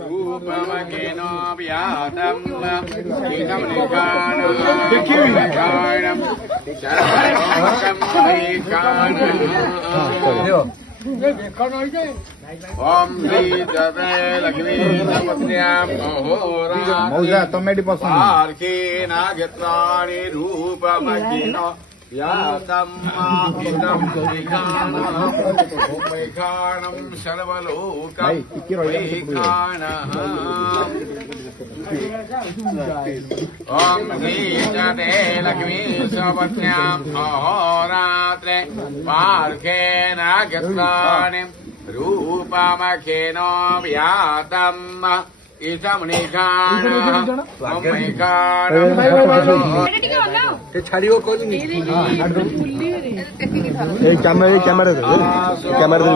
रूपमकेनो व्यातं इदं निकाणं ओम श्री जवे लक्ष्मी नमस्याम अहोरात्रि नागत्राणि रूपमकेनो यातं वैखाणं सर्वलोकं वैखाणः ओम श्रीजते लक्ष्मी स्वपत्न्याम् अहोरात्रे पार्खेण गत्राणि रूपमखेनो व्यातम् छाड़ियो कौन कैमरा